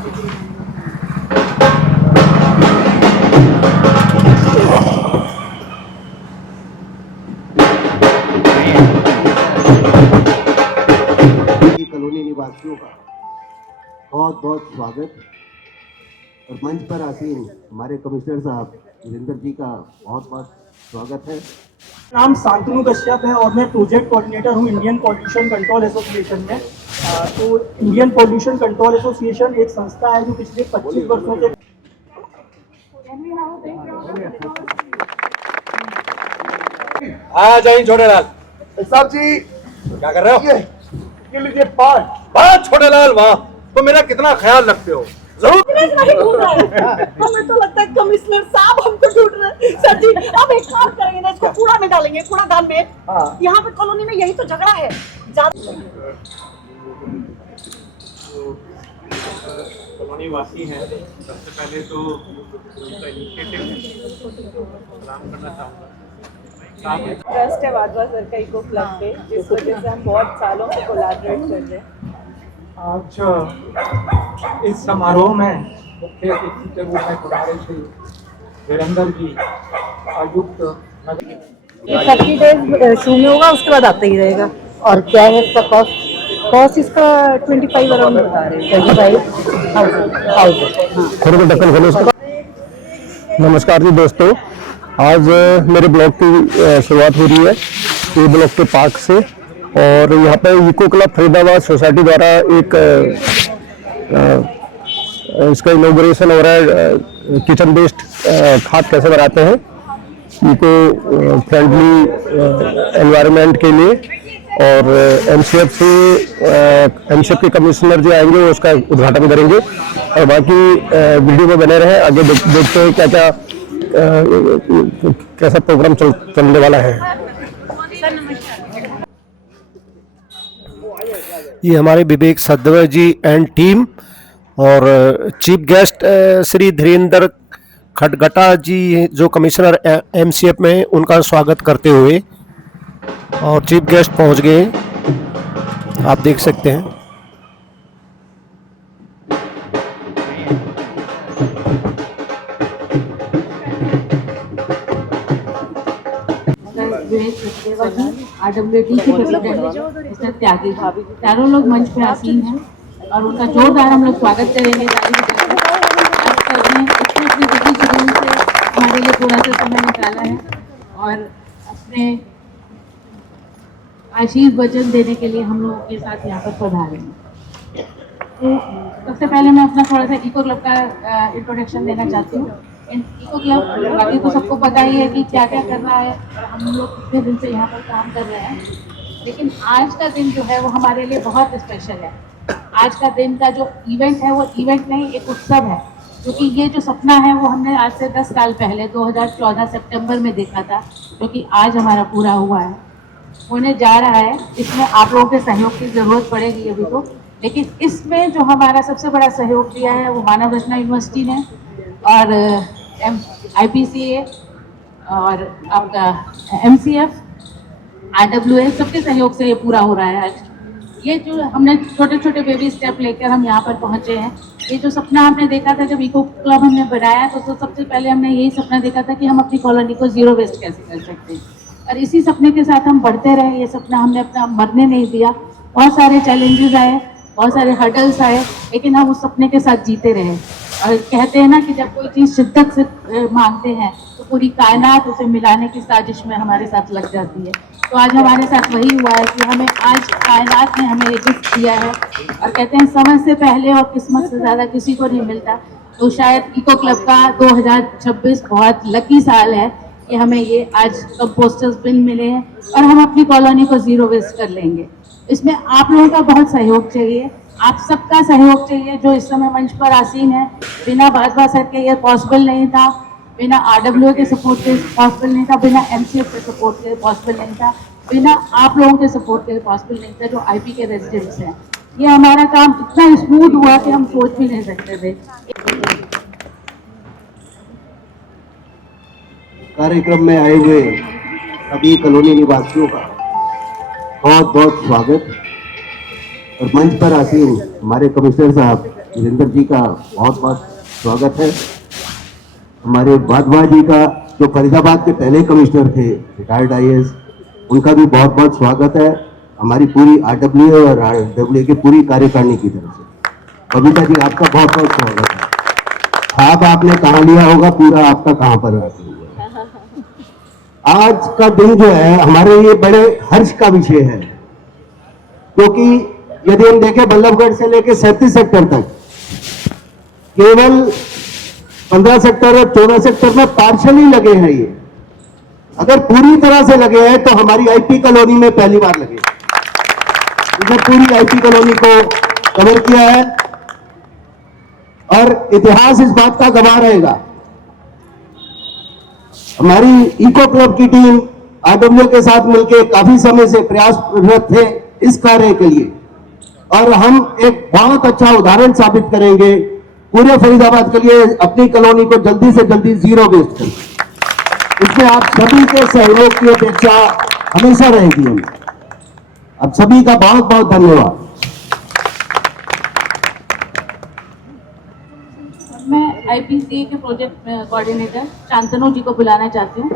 Colony निवासियों का बहुत बहुत स्वागत और मंच पर आसीन हमारे कमिश्नर साहब वीरेंद्र जी का बहुत बहुत स्वागत है। नाम शांतनु कश्यप है और मैं प्रोजेक्ट कोऑर्डिनेटर हूँ इंडियन पॉल्यूशन कंट्रोल एसोसिएशन में। तो इंडियन पॉल्यूशन कंट्रोल एसोसिएशन एक संस्था है जो पिछले 25 वर्षों से आ जाइए छोटेलाल साहब जी। क्या कर रहे हो? ये लीजिए पान। बात छोटेलाल वाह, तो मेरा कितना ख्याल रखते हो। जरूर नहीं ढूंढ रहे हैं। हमें तो लगता है कमिश्नर साहब हमको ढूंढ रहे हैं। सर जी अब एक काम करेंगे ना, इसको कूड़ा में डालेंगे, कूड़ादान में। यहाँ पे कॉलोनी में यही तो झगड़ा है। कॉलोनी वासी हैं, सबसे पहले तो उनका इनिशिएटिव सलाम करना चाहूँगा। ट्रस्ट है वाधवा सर का इको क्लब पे, जिस वजह से हम बहुत सालों से कोलैबोरेट कर रहे हैं। आज इस समारोह में मुख्य अतिथि के रूप में पधारे श्री वीरेंद्र जी आयुक्त 30 डेज शुरू में होगा, उसके बाद आता ही रहेगा। और क्या है इसका कॉस्ट इसका 25 अराउंड बता रहे हैं। 25,000। नमस्कार जी दोस्तों, आज मेरे ब्लॉग की शुरुआत हो रही है ये ब्लॉग के पार्क से। और यहाँ पे इको क्लब फरीदाबाद सोसाइटी द्वारा एक इसका इनॉग्रेशन हो रहा है। किचन बेस्ड खाद कैसे बनाते हैं इको फ्रेंडली एनवायरनमेंट के लिए। और एमसीएफ के कमिश्नर जो आएंगे वो उसका उद्घाटन करेंगे। और बाकी वीडियो में बने रहे, आगे देखते हैं क्या क्या कैसा प्रोग्राम चलने वाला है। ये हमारे विवेक सदवर जी एंड टीम और चीफ गेस्ट श्री धीरेन्द्र खटगटा जी जो कमिश्नर एमसीएफ में, उनका स्वागत करते हुए। और चीफ गेस्ट पहुंच गए, आप देख सकते हैं। आरडब्ल्यूटी के प्रेसिडेंट मिस्टर त्यागी भाभी, चारों लोग मंच पे आसीन हैं और उनका जोरदार हम लोग स्वागत करेंगे। हमारे लिए थोड़ा सा समय निकाला है और अपने आशीष वचन देने के लिए हम लोगों के साथ यहाँ पर पधारे हैं। तो सबसे पहले मैं अपना थोड़ा सा इको क्लब का इंट्रोडक्शन देना चाहती हूँ। इको क्लब बाकी तो सबको पता ही है कि क्या क्या कर रहा है, हम लोग कितने दिन से यहाँ पर काम कर रहे हैं। लेकिन आज का दिन जो है वो हमारे लिए बहुत स्पेशल है। आज का दिन का जो इवेंट है वो इवेंट नहीं, एक उत्सव है। क्योंकि ये जो सपना है वो हमने आज से 10 साल पहले 2014 सितंबर में देखा था, जो कि आज हमारा पूरा हुआ है, होने जा रहा है। इसमें आप लोगों के सहयोग की ज़रूरत पड़ेगी अभी तो, लेकिन इसमें जो हमारा सबसे बड़ा सहयोग दिया है वो मानव रचना यूनिवर्सिटी ने और IPCA और आपका MCF, RWA, सबके सहयोग से ये पूरा हो रहा है। आज ये जो हमने छोटे छोटे बेबी स्टेप लेकर हम यहाँ पर पहुँचे हैं। ये जो सपना हमने देखा था जब इको क्लब हमने बनाया तो सबसे पहले हमने यही सपना देखा था कि हम अपनी कॉलोनी को जीरो वेस्ट कैसे कर सकते हैं। और इसी सपने के साथ हम बढ़ते रहे। ये सपना हमने अपना मरने नहीं दिया। बहुत सारे चैलेंजेस आए, बहुत सारे हर्डल्स आए, लेकिन हम उस सपने के साथ जीते रहे। और कहते हैं ना कि जब कोई चीज़ शिद्दत से मांगते हैं तो पूरी कायनात उसे मिलाने की साजिश में हमारे साथ लग जाती है। तो आज हमारे साथ वही हुआ है कि हमें आज कायनात ने हमें ये गिफ्ट दिया है। और कहते हैं समय से पहले और किस्मत से ज़्यादा किसी को नहीं मिलता। तो शायद इको क्लब का 2026 बहुत लकी साल है कि हमें ये आज कंपोस्टर्स बिन मिले हैं और हम अपनी कॉलोनी को ज़ीरो वेस्ट कर लेंगे। इसमें आप लोगों का बहुत सहयोग चाहिए, आप सबका सहयोग चाहिए जो इस समय मंच पर आसीन है। बिना वाधवा सर के ये पॉसिबल नहीं था, बिना RWA के सपोर्ट के पॉसिबल नहीं था, बिना MCF के सपोर्ट के पॉसिबल नहीं था, बिना आप लोगों के सपोर्ट के पॉसिबल नहीं था जो IP के रेजिडेंट्स हैं। ये हमारा काम इतना स्मूथ हुआ कि हम सोच भी नहीं सकते थे। कार्यक्रम में आए हुए सभी कॉलोनी निवासियों का बहुत बहुत स्वागत और मंच पर आसीन हमारे कमिश्नर साहब वीरेंद्र जी का बहुत बहुत स्वागत है। हमारे वाधवा जी का, जो फरीदाबाद के पहले कमिश्नर थे, रिटायर्ड IAS, उनका भी बहुत बहुत स्वागत है हमारी पूरी RWA और RWA की पूरी कार्यकारिणी की तरफ से। बबीता जी, आपका बहुत बहुत स्वागत है। ख्वाब आपने कहाँ लिया होगा, पूरा आपका कहाँ पर हुआ है। आज का दिन जो है हमारे लिए बड़े हर्ष का विषय है, क्योंकि यदि हम देखें बल्लभगढ़ से लेकर 37 सेक्टर तक केवल 15 सेक्टर और 14 सेक्टर में पार्शली लगे हैं। ये अगर पूरी तरह से लगे हैं तो हमारी IP कॉलोनी में पहली बार लगे। इसने पूरी IP कॉलोनी को कवर किया है और इतिहास इस बात का गवाह रहेगा। हमारी इको क्लब की टीम RWA के साथ मिलकर काफी समय से प्रयासरत थे इस कार्य के लिए, और हम एक बहुत अच्छा उदाहरण साबित करेंगे पूरे फरीदाबाद के लिए, अपनी कॉलोनी को जल्दी से जल्दी जीरो वेस्ट करें। इसमें आप सभी के सहयोग की अपेक्षा हमेशा रहेगी हमें। आप सभी का बहुत बहुत धन्यवाद। मैं IPCA के प्रोजेक्ट कोऑर्डिनेटर शांतनु जी को बुलाना चाहती हूँ,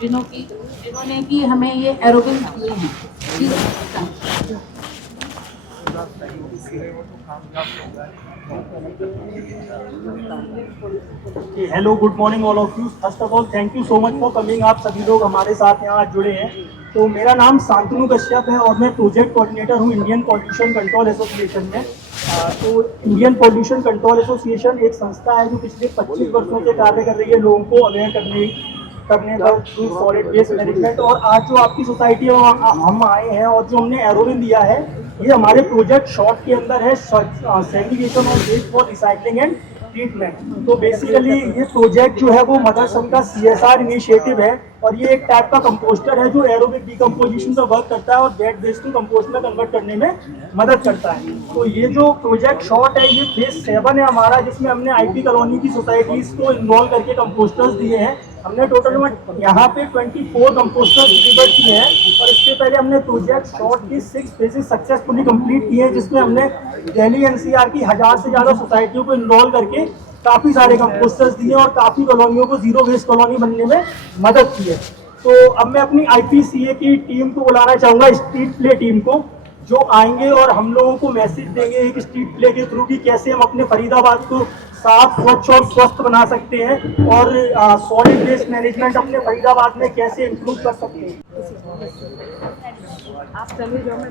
जिन्होंने कि हमें ये एरोबिन दिए हैं। Hello, good morning all of you. First of all thank you so much for coming. आप सभी लोग हमारे साथ यहाँ आज जुड़े हैं। तो मेरा नाम शांतनु कश्यप है और मैं प्रोजेक्ट कोऑर्डिनेटर हूँ इंडियन पॉल्यूशन कंट्रोल एसोसिएशन में। तो इंडियन पॉल्यूशन कंट्रोल एसोसिएशन एक संस्था है जो पिछले 25 वर्षों से कार्य कर रही है लोगों को अवेयर करने पर थ्रू सॉलिड वेस्ट मैनेजमेंट। और आज जो आपकी सोसाइटी में हम आए हैं और जो हमने एरोबिन दिया है, ये हमारे प्रोजेक्ट शॉर्ट के अंदर है, segregation of waste for recycling and treatment. तो बेसिकली ये प्रोजेक्ट जो है वो मदरसन का CSR इनिशिएटिव है और ये एक टाइप का कंपोस्टर है जो एरोबिक डिकम्पोजिशन का वर्क करता है और वेट वेस्ट को कंपोस्ट में कन्वर्ट करने में मदद करता है। तो ये जो प्रोजेक्ट शॉर्ट है, ये फेज 7 है हमारा, जिसमें हमने IP कॉलोनी की सोसाइटीज को इन्वॉल्व करके कंपोस्टर्स दिए हैं। हमने टोटल में यहाँ पे 24 कंपोस्टर्स डिलीवर किए हैं और इससे पहले हमने प्रोजेक्ट शॉर्ट की 6 फेजेस सक्सेसफुली कंप्लीट किए हैं, जिसमें हमने दिल्ली NCR की 1000 से ज़्यादा सोसाइटियों को इन्वॉल्व करके काफ़ी सारे कंपोस्टर्स दिए और काफ़ी कॉलोनियों को जीरो वेस्ट कॉलोनी बनने में मदद की है। तो अब मैं अपनी IPCA की टीम को बुलाना चाहूँगा, स्ट्रीट प्ले टीम को, जो आएंगे और हम लोगों को मैसेज देंगे एक स्ट्रीट प्ले के थ्रू कि कैसे हम अपने फरीदाबाद को साफ, स्वच्छ और स्वस्थ बना सकते हैं और सॉलिड वेस्ट मैनेजमेंट अपने फरीदाबाद में कैसे इम्प्रूव कर सकते हैं।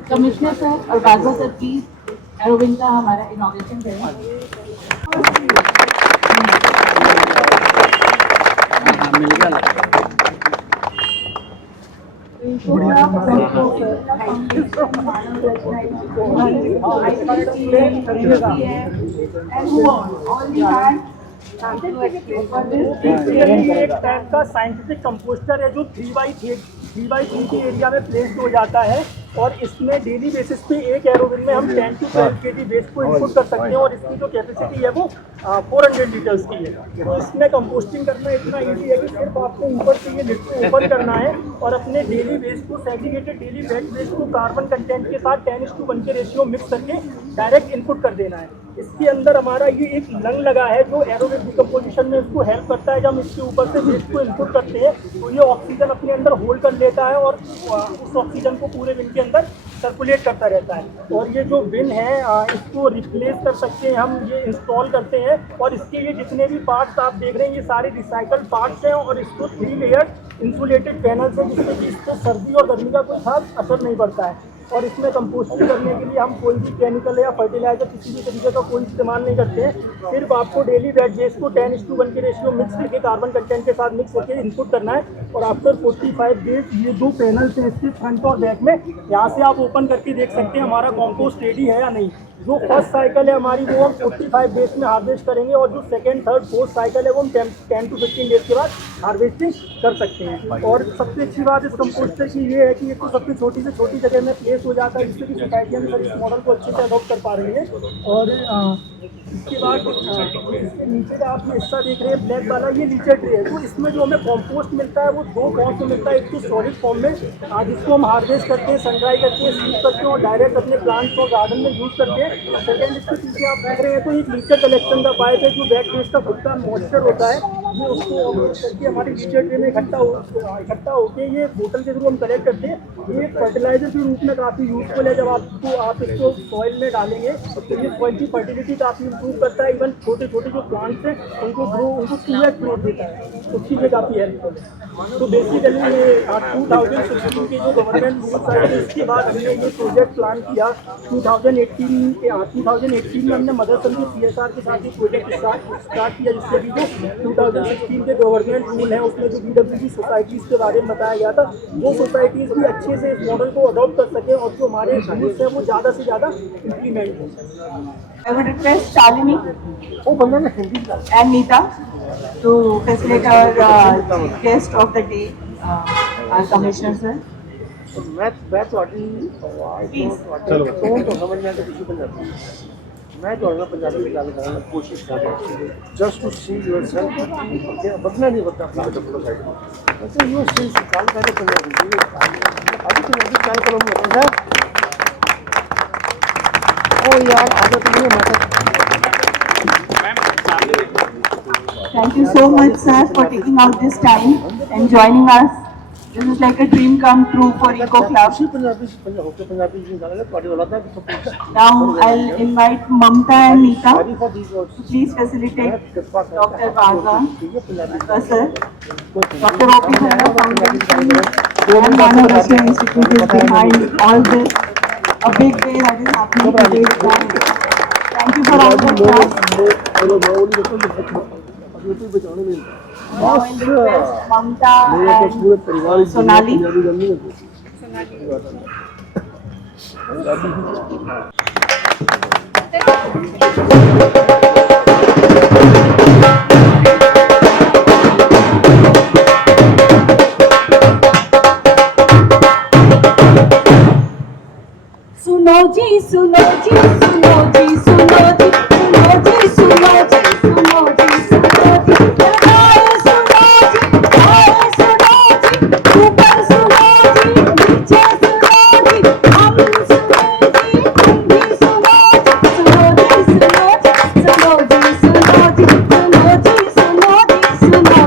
कमिश्नर सर और बाजवा सर प्लीज एरोबिन का हमारा इनॉग्रेशन करें। एक टाइप का साइंटिफिक कंपोस्टर है जो 3x3 के एरिया में प्लेस्ड हो जाता है और इसमें डेली बेसिस पे एक एरोबिन में हम 10 to 12 kg वेस्ट को इनपुट कर सकते हैं और इसकी जो कैपेसिटी है वो 400 लीटर्स की है। तो इसमें कंपोस्टिंग करना इतना ईजी है कि सिर्फ आपको ऊपर से ये लिड को ओपन करना है और अपने डेली वेस्ट को, सेग्रीगेटेड डेली वेट वेस्ट को कार्बन कंटेंट के साथ 10:1 के रेशियो मिक्स करके डायरेक्ट इनपुट कर देना है। इसके अंदर हमारा ये एक लंग लगा है जो एरोबिक डिकम्पोजिशन में उसको हेल्प करता है। जब हम इसके ऊपर से वेस्ट को इनपुट करते हैं तो ये ऑक्सीजन अपने अंदर होल्ड कर लेता है और उस ऑक्सीजन को पूरे दिन के अंदर सर्कुलेट करता रहता है। और ये जो बिन है इसको रिप्लेस कर सकते हैं हम, ये इंस्टॉल करते हैं और इसके ये जितने भी पार्ट्स आप देख रहे हैं ये सारे रिसाइकल्ड पार्ट्स हैं और इसको 3 लेयर इंसुलेटेड पैनल्स हैं जिससे कि इससे सर्दी और गर्मी का कोई खास असर नहीं पड़ता है। और इसमें कंपोस्टिंग करने के लिए हम कोई भी केमिकल या फर्टिलाइजर किसी भी तरीके का कोई इस्तेमाल नहीं करते हैं। सिर्फ आपको डेली वेट वेस्ट को 10:1 के रेशियो मिक्स करके कार्बन कंटेंट के साथ मिक्स करके इनपुट करना है और आफ्टर 45 डेज ये 2 पैनल्स हैं इसके फ्रंट और बैक में, यहाँ से आप ओपन करके देख सकते हैं हमारा कंपोस्ट रेडी है या नहीं। जो फर्स्ट साइकिल है हमारी वो हम 45 डेज में हार्वेस्ट करेंगे और जो सेकेंड, थर्ड, फोर्थ साइकिल है वो हम 10 to 15 डेज के बाद हार्वेस्टिंग कर सकते हैं। और सबसे अच्छी बात इस कंपोस्टर की ये है कि ये तो सबसे छोटी से छोटी जगह में प्लेस हो जाता है जिससे कि सोसाइटियाँ भी इस मॉडल को अच्छे से अडॉप्ट कर पा रही है। और इसके बाद नीचे का आप हिस्सा देख रहे हैं ब्लैक वाला, ये नीचे ट्रे है। तो इसमें जो हमें कॉम्पोस्ट मिलता है वो 2 फॉर्म में मिलता है। एक तो सॉलिड फॉर्म में जिसको हम हार्वेस्ट करते हैं, सन ड्राई करते हैं, सीव करते हैं और डायरेक्ट अपने प्लांट्स और गार्डन में यूज़ करते हैं। सेकेंड इसके पीछे आप देख रहे हैं तो एक लीचर कलेक्शन का पाइप है जो बैक वेस्ट का खुद का मॉइस्चर होता है, ये उसको करके हमारे लीचर ट्रे में इकट्ठा होके ये बोतल के थ्रू हम कलेक्ट करते हैं। ये फर्टिलाइजर के रूप में काफ़ी यूजफुल है। जब आप इसको सॉइल में डालेंगे तो ये सॉइल की फर्टिलिटी काफ़ी इंप्रूव करता है। इवन छोटे छोटे जो प्लांट्स हैं उनको 2x ग्रोथ देता है, उसकी ये काफ़ी हेल्पफुल है। तो बेसिकली ये 2016 के जो गवर्नमेंट रूल्स आए थे इसके बाद हमने ये प्रोजेक्ट प्लान किया। 2018 में हमने मदर सन के CSR के साथ ये प्रोजेक्ट स्टार्ट किया, जिससे भी जो 2016 के गवर्नमेंट रूल है उसमें जो BWG सोसाइटीज़ के बारे में बताया गया था, वो सोसाइटीज़ भी अच्छे से इस मॉडल को अडॉप्ट कर सकें और जो हमारे रूल्स हैं वो ज़्यादा से ज़्यादा इम्प्लीमेंट हो। I would request Shalini and Neeta to facilitate our guest of the day, our commissioner sir. मैं ਤੁਹਾਡੀ Please. ਤੋਂ ਸਮਝ ਮੈਂ ਕਿਸੇ ਪੰਜਾਬੀ ਮੈਂ ਤੁਹਾਡੇ ਨਾਲ ਪੰਜਾਬੀ ਵਿੱਚ ਗੱਲ ਕਰਨ ਦੀ ਕੋਸ਼ਿਸ਼ ਕਰ ਰਿਹਾ ਜਸਟ ਟੂ ਸੀ ਯੂਅਰਸੈਲਫ ਕਿ ਬਦਲਣਾ ਨਹੀਂ ਹੋਤਾ तो यू से काम करे पंजाबी अभी पंजाबी क्या करो मैं ओ यार आदत नहीं है Thank you so much sir for taking out this time and joining us. This is like a dream come true for Eco Club. Now I'll invite Mamta and Neeta to please facilitate Dr. Vaza, Sir, Dr. O.P. Khanna Foundation and Manav Russia Institute is behind all this. A big day that is happening today. Thank you for all the trust. Now I request Mamta and Sonali. सुनो जी सुनो जी सुनो जी सुनो जी सुनो जी सुनो जी सुनो जी सुनो जी आए सुनो जी ऊपर सुनो जी नीचे सुनो जी हम सुनो जी तुम भी सुनो जी सुनो जी सुनो जी सुनो जी सुनो जी सुनो जी सुनो जी सुनो जी सुनो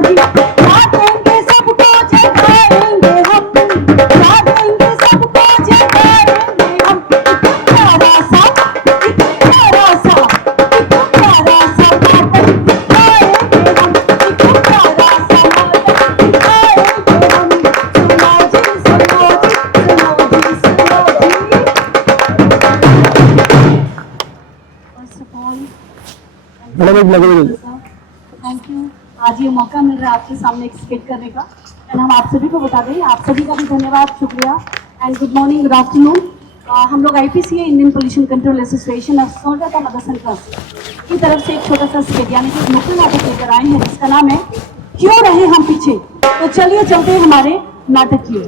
जी बातेंगे सबको जगाएंगे हम बातेंगे सबको जगाएंगे हम प्यारा सा प्यारा सा प्यारा सा बातें दिखाएंगे हम प्यारा सा बातें दिखाएंगे हम सुनो जी सुनो जी सुनो जी सुनो जी। First of all, thank you. आज ये मौका मिल रहा है आपके सामने एक स्किट करने का एंड हम आप सभी को बता दें, आप सभी का भी धन्यवाद, शुक्रिया and good morning, good afternoon. हम लोग IPCA Indian pollution control association of सोलता मदरसन ट्रस्ट की तरफ से एक छोटा सा स्किट यानी कि एक नुक्कड़ नाटक लेकर आए हैं जिसका नाम है क्यों रहे हम पीछे। तो चलिए चलते हैं हमारे नाटक की ओर।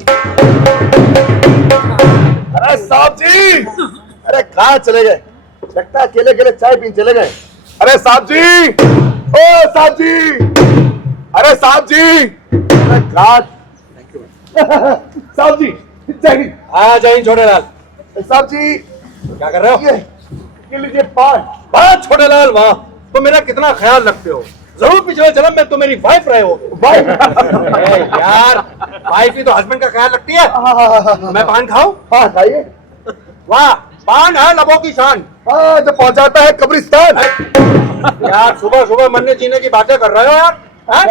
अरे साहब जी, अरे कहाँ चले गए? लगता है अकेले अकेले चाय पीने चले गए। अरे साहब जी, ओ साहब जी, अरे साहब जी, अरे कहाँ? साहब जी, जय हिंद। हाँ जय हिंद छोटे लाल। साहब जी, क्या कर रहे हो? ये लीजिए पान। हाँ छोटे लाल, वाह, तो मेरा कितना ख्याल रखते हो। जरूर पिछले जन्म में तो मेरी वाइफ रहे हो। यार, वाइफ ही तो हस्बैंड का ख्याल रखती है। मैं पान खाऊं? हाँ खाइए। वाह, पान है लबों की शान। हाँ, जो पहुंचाता है कब्रिस्तान। यार सुबह सुबह मरने जीने की बातें कर रहे हो यार। हैं?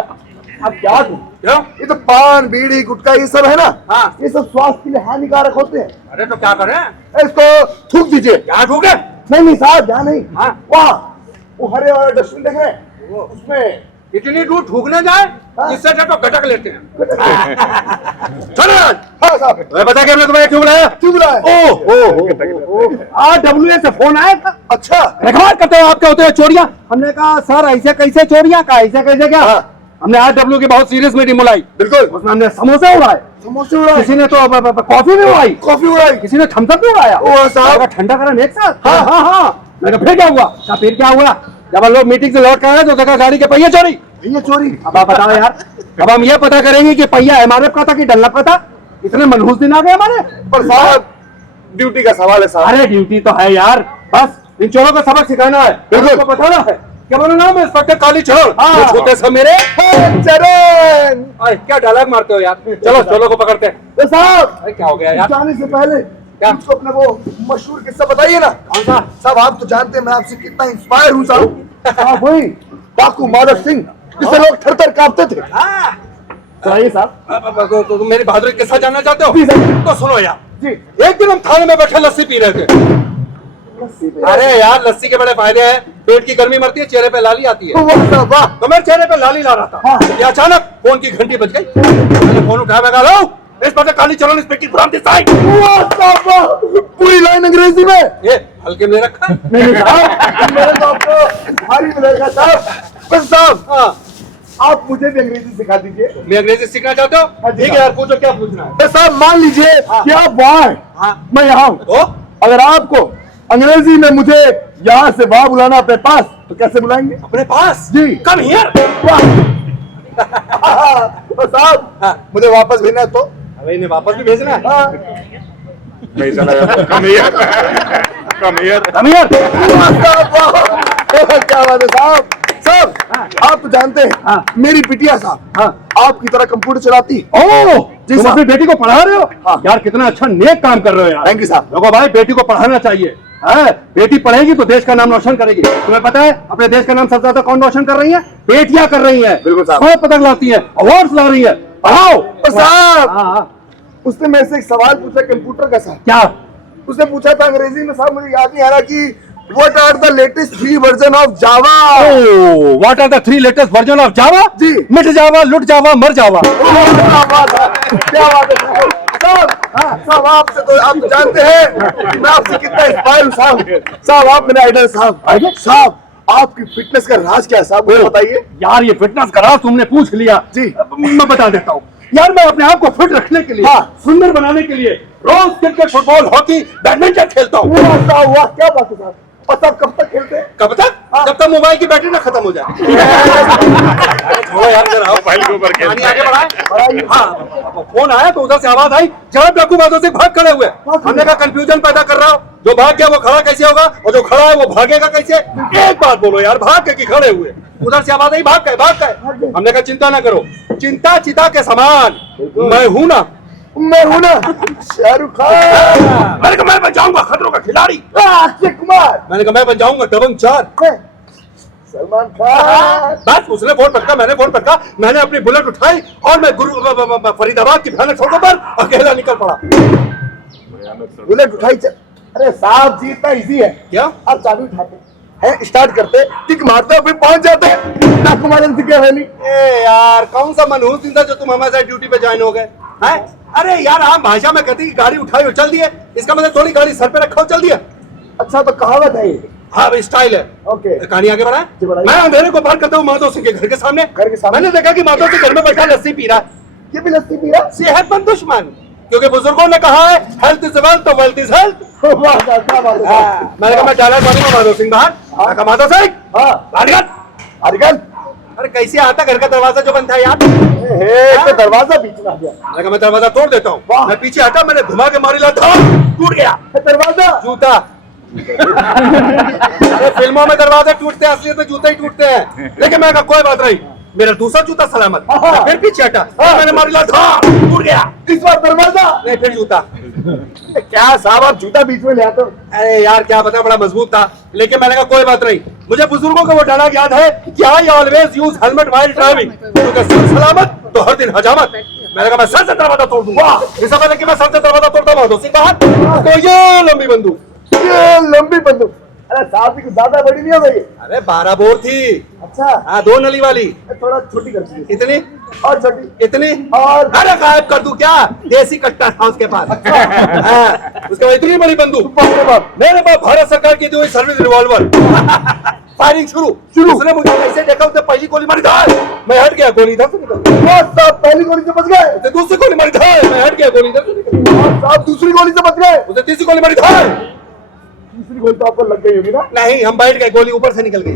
अब क्या दूं? क्यों? ये तो पान, बीड़ी, गुटखा ये सब है ना, हाँ। ये सब स्वास्थ्य के लिए हानिकारक होते हैं। अरे तो क्या करें? इसको थूक दीजिए। क्या ठूके? नहीं साहब, यहाँ नहीं, हाँ। वहाँ वो हरे वाला डस्टबिन देख रहे हैं, उसमें इतनी दूर ठूकने जाए, इससे अच्छा तो गटक लेते हैं। चलो हाँ साहब, मैं बता के हमने तुम्हें क्यों बुलाया? क्यों बुलाया? RWA से फोन आया था। अच्छा, रखवार करते हो आपके होते हैं चोरियां। हमने कहा सर ऐसे कैसे चोरियां, कहा ऐसे कैसे क्या? हाँ। हमने RWA की बहुत सीरियस मीटिंग बुलाई। बिल्कुल। उसमें हमने समोसे उड़ाए, समोसे उड़ाए, किसी ने तो कॉफी भी उड़ाई, कॉफी उड़ाई, किसी ने थम्स अप भी उड़ाया। ओ साहब, अगर ठंडा करा एक साथ। हाँ हाँ हाँ। मैंने कहा फिर क्या हुआ? कहा फिर क्या हुआ? जब हम लोग मीटिंग से लौट कर आए तो देखा गाड़ी के पहिए चोरी। ये चोरी। अब आप बताओ यार, अब हम ये पता करेंगे कि पहिया MRF का था कि डल्लप का था। इतने मनहूस दिन आ गए हमारे। पर साहब, ड्यूटी का सवाल है साहब। अरे ड्यूटी तो है यार, बस इन चोरों को सबक सिखाना है, बिल्कुल बताना है। क्या बोला नाम है इंस्पेक्टर काली चोर? हाँ। छोटे से मेरे चरण। क्या डायलॉग मारते हो यार? चलो चोरों को पकड़ते हैं। तो साहब क्या हो गया यार? जाने से पहले क्या मुझको अपने वो मशहूर किस्सा बताइए ना। कौन सा? साहब आप तो जानते हैं मैं आपसे कितना इंस्पायर हूँ साहब। वही डाकू माधव सिंह जिससे लोग थर थर कांपते थे। बताइए साहब। तो मेरी बहादुरी किस्सा जानना चाहते हो? तो सुनो यार जी। एक दिन हम थाने में बैठे लस्सी पी रहे थे। अरे यार लस्सी के बड़े फायदे हैं, पेट की गर्मी मरती है, चेहरे पे लाली आती है। तो मैं चेहरे पे लाली ला रहा था कि अचानक फोन की घंटी बज गई। मैंने फोन उठाया, मैं कहा इस बात काली चरण स्पीकिंग फ्रॉम दिस साइड। पूरी लाइन अंग्रेजी में। ये हल्के में रखा नहीं साहब, मेरे तो आपको भारी मिलेगा साहब। बस साहब आप मुझे भी अंग्रेजी सिखा दीजिए। मैं अंग्रेजी सीखना चाहते हो? ठीक है यार, पूछो क्या पूछना है। साहब मान लीजिए कि आप वहाँ हैं, मैं यहाँ हूँ, तो अगर आपको अंग्रेजी में मुझे यहाँ से वहाँ बुलाना अपने पास तो कैसे बुलाएंगे? अपने पास जी। Come here. साहब मुझे वापस भेजना है तो? इन्हें वापस भी भेजना है। नहीं चला यार। Come here, come here, come here. क्या बात है साहब। साहब आप तो जानते हैं मेरी बिटिया साहब आपकी तरह कंप्यूटर चलाती। ओह जी, तुम अपनी बेटी को पढ़ा रहे हो? यार कितना अच्छा नेक काम कर रहे हो यार। थैंक यू साहब। देखो भाई बेटी को पढ़ाना चाहिए। बेटी पढ़ेगी तो देश का नाम रोशन करेगी। तुम्हें पता है अपने देश का नाम सबसे ज्यादा कौन रोशन कर रही है? बेटियां कर रही है। बिल्कुल साहब। 100 पदक लाती है, अवार्ड ला रही है। पढ़ाओ साहब। उसने मेरे से एक सवाल पूछा कंप्यूटर का साहब। क्या? उसने पूछा था अंग्रेजी में साहब, मुझे याद नहीं आ रहा कि What are the latest 3 version of Java? Oh, what are the 3 latest version of Java? जी। मिट जावा, लुट जावा, मर जावा। क्या बात है साहब। आपसे तो आप जानते हैं मैं आपसे कितना इंस्पायर हूँ साहब। साहब आप मेरे आइडल साहब। साहब आपकी फिटनेस का राज क्या है साहब, मुझे बताइए। यार ये फिटनेस का राज तुमने पूछ लिया जी, मैं बता देता हूँ। यार मैं अपने आप को फिट रखने के लिए, सुंदर बनाने के लिए रोज क्रिकेट, फुटबॉल, हॉकी, बैडमिंटन खेलता हूँ। वाह क्या बात है साहब। और तब कब तक खेलते हैं? कब तक? जब तक मोबाइल की बैटरी ना खत्म हो जाए। छोड़ो यार जरा, मोबाइल के ऊपर खेलते हैं। आगे बढ़ाएं। हाँ फोन आया तो उधर से आवाज आई, जहाँ डाकू बाजों से भाग खड़े हुए। हमने का कंफ्यूजन पैदा कर रहा हूँ, जो भाग गया वो खड़ा कैसे होगा और जो खड़ा है वो भागेगा कैसे? एक बात बोलो यार, भाग के खड़े हुए? उधर से आवाज आई भाग गए, भाग गए। हमने कहा चिंता ना करो, चिंता चिता के समान मैं हूं ना, मैं हूं ना शाहरुख खान। मैंने कहा मैं बन जाऊंगा खतरों का खिलाड़ी अक्षय कुमार। मैंने कहा मैं बन जाऊंगा दबंग 4 सलमान खान। बस उसने फोन पटका, मैंने फोन पटका, मैंने अपनी बुलेट उठाई और मैं फरीदाबाद की भयानक सड़कों पर अकेला निकल पड़ा। बुलेट उठाई अरे साहब जी इतना इजी है क्या? आप चाबी उठाते हैं, स्टार्ट करते, टिक मारते फिर पहुंच जाते हैं। डाकू मारन से क्या है नहीं। ए यार कौन सा मनहूस दिन था जो तुम हमारे साथ ड्यूटी पे ज्वाइन हो गए हैं? अरे यार आम भाषा में कहती गाड़ी उठाई और चल दिए, इसका मतलब थोड़ी गाड़ी सर पे रखा और चल दिया। अच्छा तो कहावत है ये। हाँ भाई स्टाइल है। ओके कहानी आगे बढ़ाए। मैं अंधेरे को पार करता हूँ माधव सिंह के घर के सामने। मैंने देखा कि माधव सिंह घर में बैठा लस्सी पी रहा है। ये भी लस्सी पी रहा? सेहतमंद दुश्मन, क्योंकि बुजुर्गों ने कहा है हेल्थ इज वेल्थ तो वेल्थ इज हेल्थ। मैंने कहा मैं डायलॉग मारूंगा माधव सिंह बाहर। माधव सिंह अरे कैसे आता घर का दरवाजा जो बंद था यार? तो दरवाजा बीच में आ गया। मैंने कहा मैं दरवाजा तोड़ देता हूँ। मैं पीछे हटा, मैंने घुमा के मारी, टूट गया दरवाजा। जूता अरे फिल्मों में दरवाजे टूटते हैं, असलियत में जूते ही टूटते हैं। लेकिन मैं कहा कोई बात नहीं, मेरा दूसरा जूता सलामत। फिर पीछे हटा, मैंने मारी, टूट गया। इस बार दरवाजा नहीं, फिर जूता। क्या साहब आप जूता बीच में ले आते हो? अरे यार क्या पता, बड़ा मजबूत था। लेकिन मैंने कहा कोई बात नहीं, मुझे बुजुर्गों का वो डायलॉग याद है कि I always use helmet while driving, क्योंकि सर सलामत तो हर दिन हजामत। मैंने कहा मैं सर से दरवाजा तोड़ दूंगा। इससे पहले कि मैं सर से दरवाजा तोड़ता हूँ तो बाहर तो ये लंबी बंदूक, ये लंबी बंदूक। अरे साहब की ज्यादा बड़ी नहीं हो गई? अरे 12 बोर थी। अच्छा हाँ 2 नली वाली। थोड़ा छोटी कर दीजिए। इतनी और छोटी इतनी और अरे गायब कर दूं क्या? देसी कट्टा था उसके पास। उसके बाद इतनी बड़ी बंदूक। मेरे पास भारत सरकार की दी हुई सर्विस रिवॉल्वर। फायरिंग शुरू। उसने मुझे कैसे देखा, उसने पहली गोली मारी था, मैं हट गया, गोली इधर से निकल गई। पहली गोली से बच गए, उसने दूसरी गोली मारी था, मैं हट गया, गोली इधर से निकल गई। साहब दूसरी गोली से बच गए, उसने तीसरी गोली मारी था। तीसरी गोली तो आपको लग गई होगी ना? नहीं, हम बैठ गए, गोली ऊपर से निकल गई।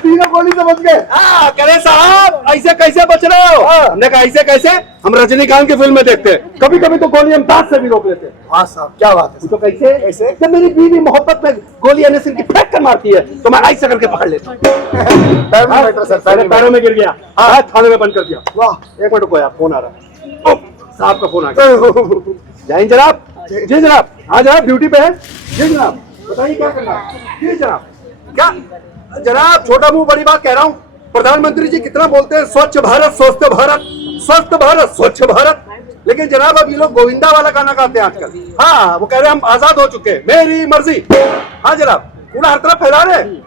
तीनों गोली से बच गए। हाँ, करे साहब ऐसे कैसे बच रहे हो? हमने कहा ऐसे कैसे? हम रजनीकांत की फिल्म में देखते हैं, कभी कभी तो गोली हम दांत से भी रोक लेते हैं। हाँ साहब, क्या बात है। तो कैसे? कैसे? जब मेरी बीवी मोहब्बत में गोली एनएस की फेंक कर मारती है तो मैं ऐसे करके पकड़ लेता हूँ। पैर में बैठ रहा सर, पहले पैरों में गिर गया, हाँ थाने में बंद कर दिया। वाह, एक मिनट रुको यार, फोन आ रहा है। साहब का फोन आ गया। जय हिंद जनाब। जी जनाब। हाँ जनाब, ड्यूटी पे है। जी जनाब, बताइए क्या करना है। जी जनाब। क्या जनाब, छोटा मुंह बड़ी बात कह रहा हूँ। प्रधानमंत्री जी कितना बोलते हैं स्वच्छ भारत स्वस्थ भारत, स्वस्थ भारत स्वच्छ भारत, लेकिन जनाब अब ये लोग गोविंदा वाला गाना गाते हैं आजकल। हाँ, वो कह रहे हैं हम आजाद हो चुके हैं, मेरी मर्जी। हाँ जनाब, कूड़ा हर तरफ फैला रहे हैं।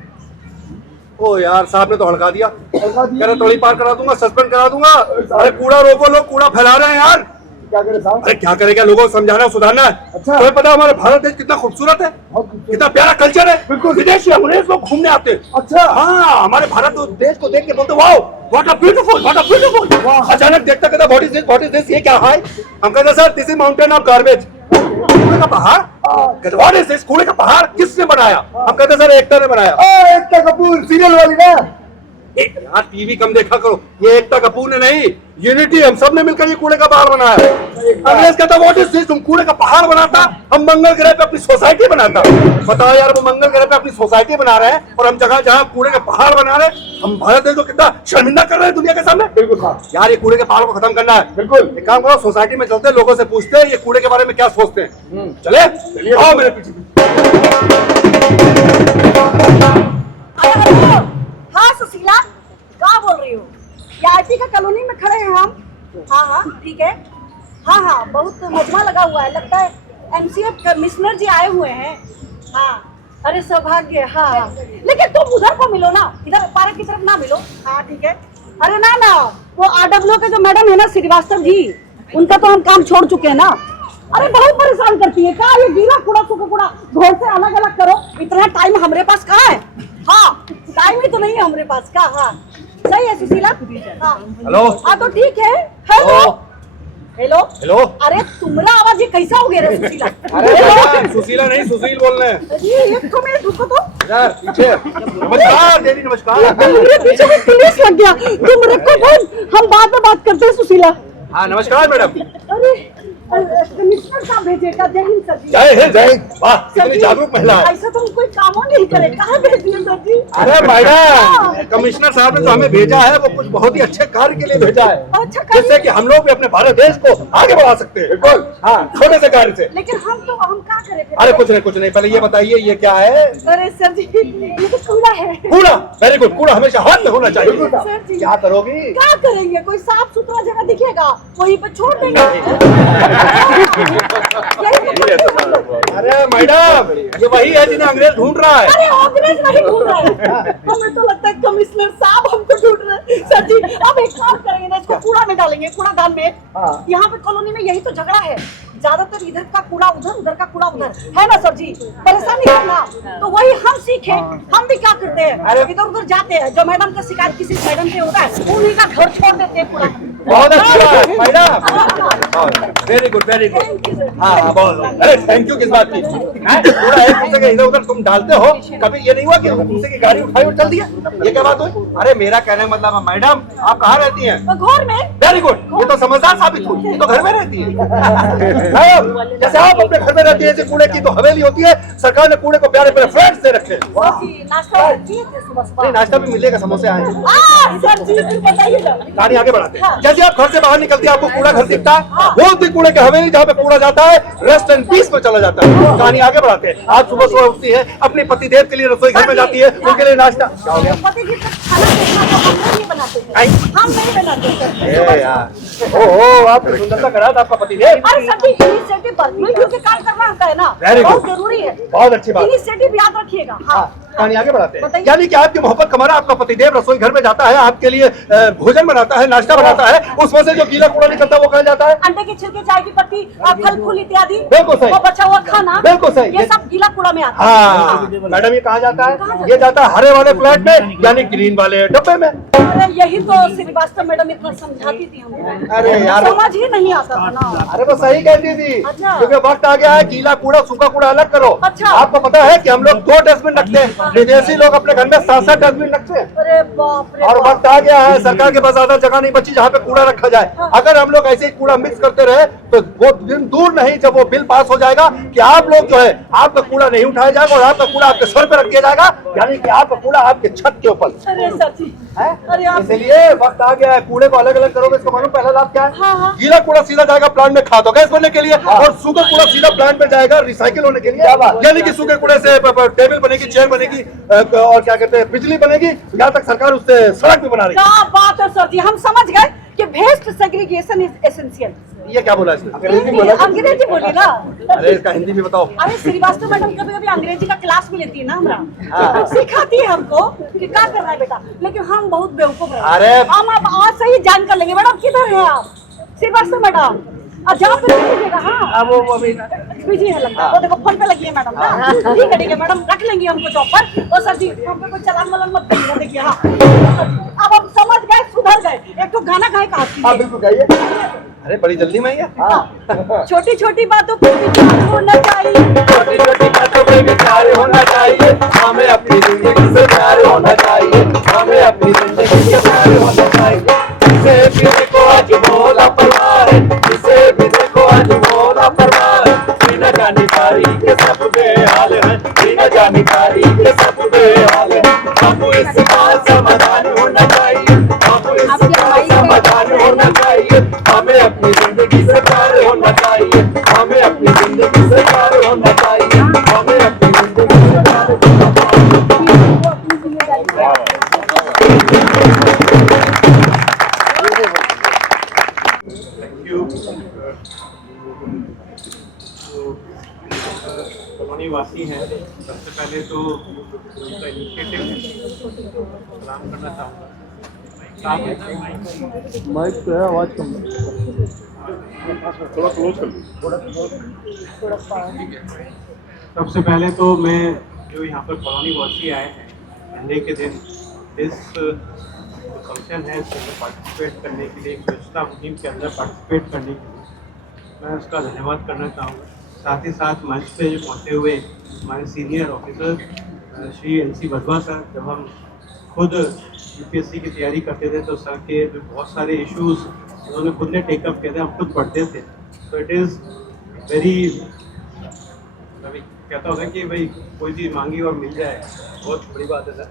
ओ यार, साहब ने तो हड़का दिया, कह रहे तोड़ी पार करा दूंगा, सस्पेंड करा दूंगा। अरे कूड़ा रोको, लोग कूड़ा फैला रहे हैं यार। क्या करे साहब? अरे क्या करेगा, लोगों को समझाना सुधारना है। अच्छा। तुम्हें पता है हमारा भारत देश कितना खूबसूरत है, कितना प्यारा कल्चर है। बिल्कुल, विदेशी अंग्रेज लोग घूमने आते हैं। अच्छा। हाँ, हमारे भारत देश को देख के बोलते wow what a beautiful, what a beautiful. अचानक देखता कहता what is this, what is this, ये क्या है? हम कहते sir this is mountain of garbage. कूड़े का पहाड़? कहते व्हाट इज दिस, कूड़े का पहाड़ किसने बनाया? हम कहते सर एकता ने बनाया। एकता कपूर सीरियल वाली ना। यार टीवी कम देखा करो, ये एकता कपूर ने नहीं, यूनिटी हम सब ने मिलकर ये कूड़े का पहाड़ बनाया। अंग्रेज कहता व्हाट इज दिस, तुम कूड़े का पहाड़ बनाता, हम मंगल ग्रह पे अपनी सोसाइटी बनाता। बताओ यार, वो मंगल ग्रह पे अपनी सोसाइटी बना रहे हैं और हम जगह जहाँ कूड़े का पहाड़ बना रहे हैं। हम भारत देश को कितना शर्मिंदा कर रहे हैं दुनिया के सामने। बिल्कुल साहब, यार ये कूड़े के पहाड़ को खत्म करना है। बिल्कुल। एक काम करो, सोसाइटी में चलते हैं, लोगों से पूछते हैं ये कूड़े के बारे में क्या सोचते हैं। चले आओ मेरे पीछे। हाँ सुशीला, क्या बोल रही हो? आईटी का कॉलोनी में खड़े हैं हम। हाँ हाँ ठीक है। हाँ हाँ, बहुत मजमा लगा हुआ है, लगता है एमसीएफ कमिश्नर जी आए हुए हैं। हाँ, अरे सौभाग्य। हाँ हाँ, लेकिन तुम उधर को मिलो ना, इधर पार्क की तरफ ना मिलो। हाँ ठीक है। अरे ना ना, वो आरडब्ल्यू के जो मैडम है ना श्रीवास्तव जी, उनका तो हम काम छोड़ चुके हैं ना। अरे बहुत परेशान करती है। कहा ये गीला कूड़ा सूखा कूड़ा घर से अलग अलग करो, इतना टाइम हमारे पास कहाँ है? हाँ, टाइम ही तो नहीं है हमारे पास का। हाँ सही है सुशीला। हाँ हेलो। हाँ तो ठीक है। Hello hello hello. अरे तुम्हारा आवाज ये कैसा हो गया रे सुशीला? अरे सुशीला नहीं, सुशील बोल रहे हैं। अरे एक तो मिनट रुको तो। यार पीछे। नमस्कार देवी, नमस्कार। मेरे पीछे में पुलिस लग गया। तुम रखो फोन, हम बाद में बात करते हैं सुशीला। हाँ नमस्कार मैडम। अरे कमिश्नर साहब भेजेगा। जय हिंद सर जी। जय हिंद। जय हिंद। वाह, कितनी जागरूक महिला है। ऐसा तो हम कोई काम नहीं करे, कहाँ भेज दिए सर जी? अरे मैडम, कमिश्नर साहब ने तो हमें भेजा है, वो कुछ बहुत ही अच्छे कार्य के लिए भेजा है, अच्छा कार्य? जिससे कि हम लोग भी अपने भारत देश को आगे बढ़ा सकते हैं। बिल्कुल। हाँ, छोटे से कार्य से। लेकिन हम क्या करें फिर? अरे कुछ नहीं, पहले ये बताइए ये क्या है? अरे सर जी, ये तो कूड़ा है। कूड़ा? वेरी गुड, कूड़ा हमेशा हाथ में होना चाहिए। सर जी, क्या करोगी? क्या करेंगे? कोई साफ सुथरा जगह दिखेगा वहीं पर छोड़ देंगे। अरे मैडम, ये वही है जिन्हें अंग्रेज ढूंढ रहा है। अरे अंग्रेज नहीं ढूंढ रहा है, हमें तो लगता है कमिश्नर साहब हमको ढूंढ रहे हैं। सर जी अब एक काम करेंगे ना, इसको कूड़ा में डालेंगे, कूड़ादान में। यहाँ पे कॉलोनी में यही तो झगड़ा है, ज्यादातर इधर का कूड़ा उधर, उधर का कूड़ा उधर, है ना सर जी? परेशानी है ना, तो वही हम सीखे। हम भी क्या करते हैं, इधर उधर जाते हैं, जो मैडम का शिकायत किसी मैडम से होता है उन्हीं का घर छोड़ देते हैं कूड़ा। बहुत अच्छी बात madam, very good very good. हाँ बहुत। अरे थैंक यू किस बात की? कूड़ा एक दूसरे के इधर उधर तुम डालते हो, कभी ये नहीं हुआ कि दूसरे की गाड़ी उठाई और चल दिया? ये क्या बात हुई? अरे मेरा कहने का मतलब मैडम, आप कहाँ रहती हैं? घर में। वेरी गुड, ये तो समझदार साबित हुई, ये तो घर में रहती है। जैसे आप अपने घर में रहती है, जैसे कूड़े की तो हवेली होती है, सरकार ने कूड़े को प्यारे प्यारे फ्लैट से रखे। नाश्ता किए थे सुबह? नाश्ता भी मिलेगा, समोसे आए। सर जी फिर बताइए ना। कहानी आगे बढ़ाते हैं। जैसे आप घर से बाहर निकलते हैं, आपको कूड़ा घर दिखता है, वो होती कूड़े की हवेली जहाँ पे कूड़ा जाता है, रेस्ट एंड पीस में चला जाता है। कहानी आगे बढ़ाते हैं। आप सुबह सुबह उठती है, अपने पतिदेव के लिए रसोई घर में जाती है, उनके लिए नाश्ता। पति जी खाना हम नहीं बनाते हैं, हम नहीं बनाते हैं। ओहो, आपकी सुंदरता करा था आपका पतिदेव। अरे सर जी इनिशिएटिव पर मिलजुल के काम करना होता है ना, Very good. बहुत जरूरी है। बहुत अच्छी बात। इनिशिएटिव याद रखिएगा। हाँ कहानी आगे बढ़ाते हैं। बताइए। यानी कि आपकी मोहब्बत कमाना, आपका पतिदेव रसोई घर में जाता है, आपके लिए भोजन बनाता है, नाश्ता बनाता है, उसमें से जो गीला कूड़ा निकलता है वो कहाँ जाता है? अंडे के छिलके, चाय की पत्ती, फल फूल इत्यादि, बिल्कुल सही। वो बचा हुआ खाना, बिल्कुल सही। ये सब गीला कूड़ा में आता है। हाँ मैडम, ये कहाँ जाता है? ये जाता है हरे वाले फ्लैट में, यानी ग्रीन वाले डब्बे में। अरे यही तो श्रीवास्तव मैडम इतना समझाती थी हमको, अरे यार, समझ ही नहीं आता था ना। अरे वो सही कहती थी, अच्छा। क्योंकि वक्त आ गया है गीला कूड़ा सूखा कूड़ा अलग करो। अच्छा। आपको पता है कि हम लोग 2 डस्टबिन रखते हैं, विदेशी लोग अपने घर में 7-7 डस्टबिन रखते हैं। अरे बाप रे और बाप। वक्त आ गया है, सरकार के पास ज्यादा जगह नहीं बची जहाँ पे कूड़ा रखा जाए। अगर हम लोग ऐसे ही कूड़ा मिक्स करते रहे तो वो दिन दूर नहीं जब वो बिल पास हो जाएगा कि आप लोग जो है आपका कूड़ा नहीं उठाया जाएगा और आपका कूड़ा आपके सर पे रख दिया जाएगा, यानी कि आपका कूड़ा आपके छत के ऊपर। अरे सची अरे आप इसलिए वक्त आ गया है, कूड़े को अलग अलग करोगे। इसका मालूम पहला लाभ क्या है? हाँ, हाँ। गीला कूड़ा सीधा जाएगा प्लांट में खाद गैस बनने के लिए और सूखा कूड़ा सीधा प्लांट में जाएगा रिसाइकिल होने के लिए। यानी कि सूखे कूड़े से टेबल बनेगी, चेयर बनेगी और क्या कहते हैं बिजली बनेगी। यहाँ तक सरकार उससे सड़क भी बना रही है। क्या बात है सर जी, हम समझ गए कि वेस्ट सेग्रीगेशन इज एसेंशियल। ये क्या बोला इसने? अंग्रेजी बोली ना। अरे इसका हिंदी भी बताओ। अरे श्रीवास्तव मैडम कभी कभी अंग्रेजी का क्लास भी लेती है ना हमरा, सिखाती है हमको कि क्या करना है बेटा, लेकिन हम बहुत बेवकूफ हैं। अरे हम अब आज से ही जान कर लेंगे। मैडम किधर है आप? श्रीवास्तव मैडम जहाँ पे लीजिएगा। हाँ वो अभी बिजी है लगता है। वो देखो फोन पे लगी है मैडम ना। ठीक है मैडम, रख लेंगे हमको जॉब पर। और सर जी हमको कोई चलान वलान मत करिएगा। देखिए हाँ अब हम समझ गए, सुधर गए। एक तो गाना गाए का हाँ बिल्कुल गाइए। अरे बड़ी जल्दी में है। छोटी छोटी बातों पर विचार होना चाहिए, छोटी छोटी बातों पे विचार होना चाहिए, हमें अपनी जिंदगी से प्यार होना चाहिए, हमें अपनी जिंदगी से प्यार होना चाहिए। जिसे भी देखो आज बोला परवाह है, जिसे भी देखो आज बोला परवाह है, बिना जानकारी के सब बेहाल है, बिना जानकारी के सब बेहाल है। अब इसका समाधान होना चाहिए, अब इसका समाधान होना चाहिए, हमें अपनी जिंदगी से प्यार होना चाहिए, हमें अपनी जिंदगी से प्यार होना चाहिए, हमें अपनी जिंदगी से प्यार होना कॉलोनी वासी हैं, सबसे पहले तो उनका इनिशिएटिव है, सलाम करना चाहूँगा। माइक पे है, आवाज कम थोड़ा क्लोज कर सबसे पहले तो मैं जो यहाँ पर कॉलोनी वासी आए हैं संडे के दिन इस फंक्शन है इसमें पार्टिसिपेट करने के लिए, स्वच्छता मुहिम के अंदर पार्टिसिपेट करने के लिए मैं उसका धन्यवाद करना चाहूँगा। साथ ही साथ मंच पे जो पहुँचे हुए हमारे सीनियर ऑफिसर श्री NC बधवा सर, जब हम खुद UPSC की तैयारी करते थे तो सर के जो बहुत सारे इश्यूज उन्होंने खुद ने टेकअप किए थे, हम खुद पढ़ते थे। तो इट इज़ वेरी, अभी कहता होता है कि भाई कोई चीज़ मांगी और मिल जाए, बहुत बड़ी बात है सर।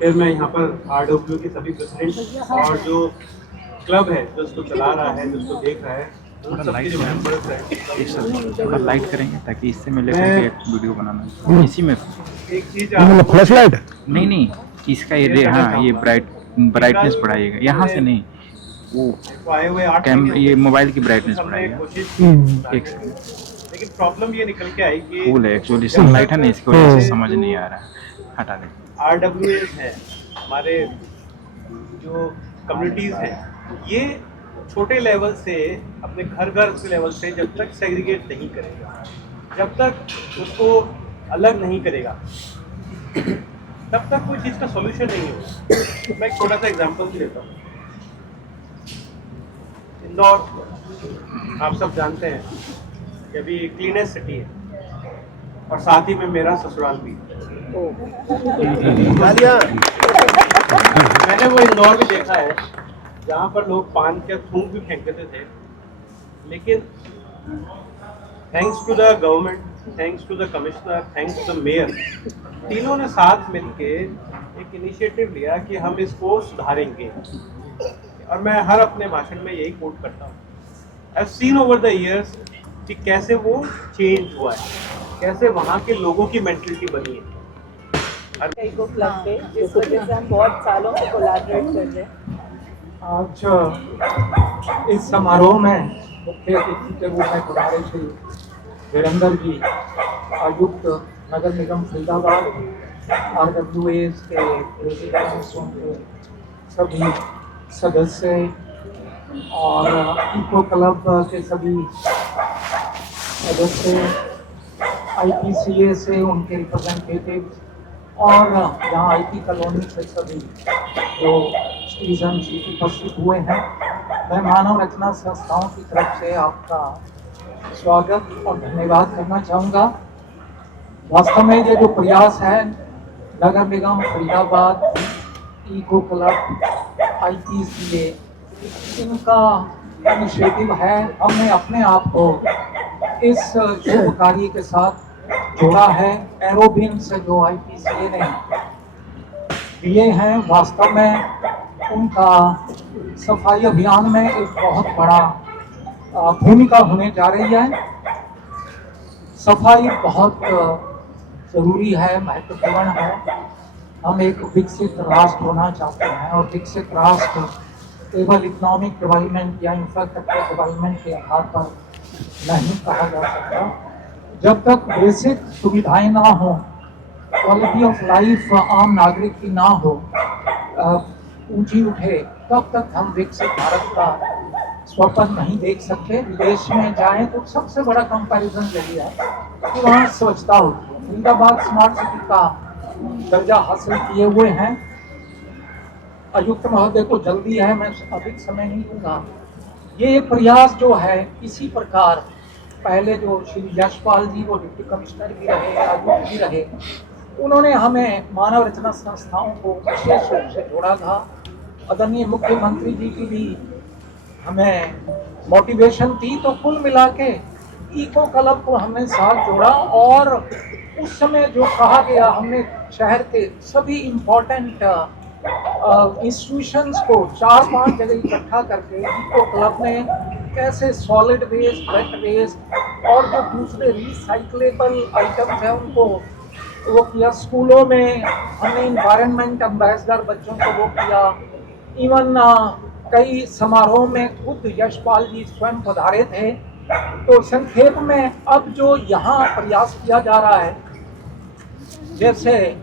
फिर मैं यहाँ पर RW के सभी प्रेसिडेंट और जो क्लब है जो इसको चला रहा है, जो इसको देख रहा है, थोड़ा लाइट करेंगे ताकि इससे मैं लेकर एक वीडियो बनाना इसी में। एक चीज़ फ्लैश लाइट नहीं इसका ये हाँ ये ब्राइटनेस बढ़ाइएगा, यहाँ से नहीं, वो आए हुए 8 ये मोबाइल की ब्राइटनेस बढ़ाइएगा। एक सेकंड, लेकिन प्रॉब्लम ये निकल के आई कि फुल है एक्चुअली, सनलाइट है ना, इसकी वजह से समझ नहीं आ रहा है, हटा दें। RWAs है हमारे जो कम्युनिटीज़ हैं, ये छोटे लेवल से अपने घर के लेवल से जब तक सेग्रीगेट नहीं करेगा, जब तक उसको अलग नहीं करेगा, तब तक कोई चीज़ का सॉल्यूशन नहीं होगा। मैं एक छोटा सा एग्जांपल भी देता हूँ। इंदौर आप सब जानते हैं कि अभी क्लीनेस्ट सिटी है और साथ ही में मेरा ससुराल भी। मैंने वो इंदौर भी देखा है जहाँ पर लोग पान के थूक भी फेंक देते थे, लेकिन thanks to the government, thanks to the commissioner, thanks to the mayor, तीनों ने साथ मिलके एक इनिशिएटिव लिया कि हम इसको सुधारेंगे। और मैं हर अपने भाषण में यही कोट करता हूँ, I have seen over the years कि कैसे वो चेंज हुआ है, कैसे वहाँ के लोगों की मेंटलिटी बनी है। इको क्लब पे, जिस वजह से हम बहुत सालों से कोलैबोरेट कर रहे हैं। आज इस समारोह में मुख्य अतिथि के रूप में हमारे श्री वीरेंद्र जी, आयुक्त नगर निगम फरीदाबाद, RWAs के प्रेसिडेंट्स, उनके सभी सदस्य और इको क्लब के सभी सदस्य, IPCA से उनके रिप्रेजेंटेटिव और यहाँ IT कॉलोनी से सभी जो सिटीजन उपस्थित हुए हैं, मैं मानव रचना संस्थाओं की तरफ से आपका स्वागत और धन्यवाद करना चाहूँगा। वास्तव में ये जो प्रयास है नगर निगम फरीदाबाद, इको क्लब, IPCA, इनका इनिशिएटिव है। हमने अपने आप को इस शुभ कार्य के साथ जोड़ा है। एरोबिन्स जो IPCA ने दिए हैं, वास्तव में उनका सफाई अभियान में एक बहुत बड़ा भूमिका होने जा रही है। सफाई बहुत जरूरी है, महत्वपूर्ण है। हम एक विकसित राष्ट्र होना चाहते हैं और विकसित राष्ट्र केवल इकोनॉमिक डेवलपमेंट या इंफ्रास्ट्रक्चर डेवलपमेंट के आधार पर नहीं कहा जा सकता। जब तक बेसिक सुविधाएं ना हो, क्वालिटी ऑफ लाइफ आम नागरिक की ना हो, ऊंची उठे, तब तक हम विकसित भारत का स्वप्न नहीं देख सकते। विदेश में जाएं तो सबसे बड़ा कंपैरिजन यही है कि वहाँ स्वच्छता होती है। फरीदाबाद स्मार्ट सिटी का दर्जा हासिल किए हुए हैं। आयुक्त महोदय को जल्दी है, मैं अधिक समय नहीं दूंगा। ये प्रयास जो है, इसी प्रकार पहले जो श्री यशपाल जी, वो डिप्टी कमिश्नर भी रहे, आयुक्त भी रहे, उन्होंने हमें मानव रचना संस्थाओं को विशेष रूप से जोड़ा था। आदरणीय मुख्यमंत्री जी की भी हमें मोटिवेशन थी। तो कुल मिला के इको क्लब को हमने साथ जोड़ा और उस समय जो कहा गया, हमने शहर के सभी इम्पोर्टेंट इंस्टीट्यूशंस को 4-5 जगह इकट्ठा करके इको क्लब में कैसे सॉलिड वेस्ट, वेट वेस्ट और जो दूसरे रिसाइक्लेबल आइटम्स हैं उनको वो किया। स्कूलों में हमने इन्वायरमेंट एम्बेसडर बच्चों को वो किया। इवन कई समारोह में खुद यशपाल जी स्वयं पधारे थे। तो संक्षेप में अब जो यहाँ प्रयास किया जा रहा है, जैसे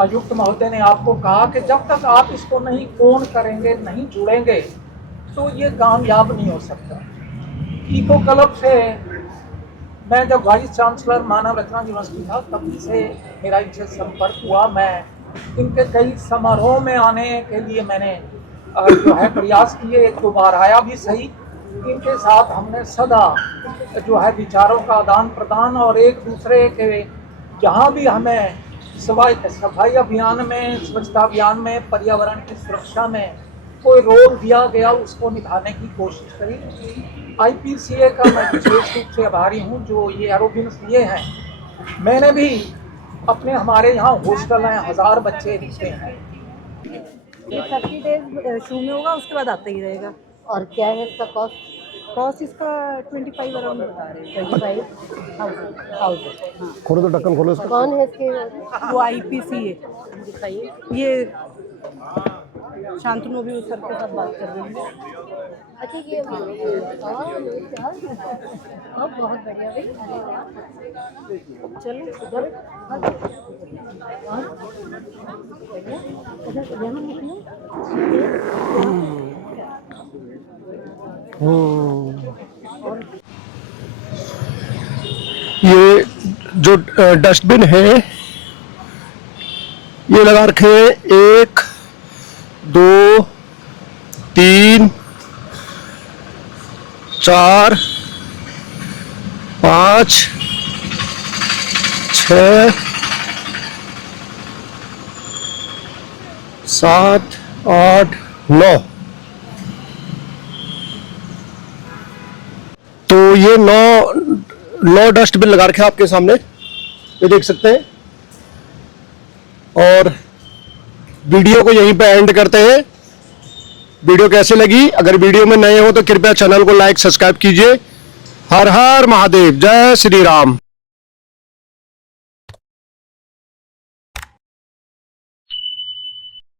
आयुक्त महोदय ने आपको कहा कि जब तक आप इसको नहीं ओन करेंगे, नहीं जुड़ेंगे, तो ये कामयाब नहीं हो सकता। इको क्लब से मैं जब वाइस चांसलर मानव रचना यूनिवर्सिटी था, तभी से मेरा इनसे संपर्क हुआ। मैं इनके कई समारोह में आने के लिए मैंने जो है प्रयास किए, 1-2 बार आया भी सही। इनके साथ हमने सदा जो है विचारों का आदान प्रदान और एक दूसरे के जहाँ भी हमें सफाई अभियान में, स्वच्छता अभियान में, पर्यावरण की सुरक्षा में कोई रोल दिया गया, उसको निभाने की कोशिश करी। IPCA का मैं विशेष रूप से आभारी हूँ जो ये एरोबिन्स दिए हैं। मैंने भी अपने हमारे यहाँ हॉस्टल हैं, 1000 बच्चे दिखते हैं। ये 30 डेज शुरू में होगा, उसके बाद आता ही रहेगा। और क्या है इसका कॉस्ट? कॉस्ट इसका 25 अराउंड बता रहे हैं। 25,000। खोलो तो ढक्कन खोलो। कौन है इसके? वो IPCA दिखाइए। ये शांतनु भी सर के साथ बात कर रही है। अच्छा, ये बहुत बढ़िया भाई। चलो उधर ये जो डस्टबिन है, ये लगा रखे 1, 2, 3, 4, 5, 6, 7, 8, 9। तो ये 9 डस्टबिन लगा रखे हैं आपके सामने, ये देख सकते हैं। और वीडियो को यहीं पे एंड करते हैं। वीडियो कैसे लगी? अगर वीडियो में नए हो तो कृपया चैनल को लाइक, सब्सक्राइब कीजिए। हर हर महादेव, जय श्री राम।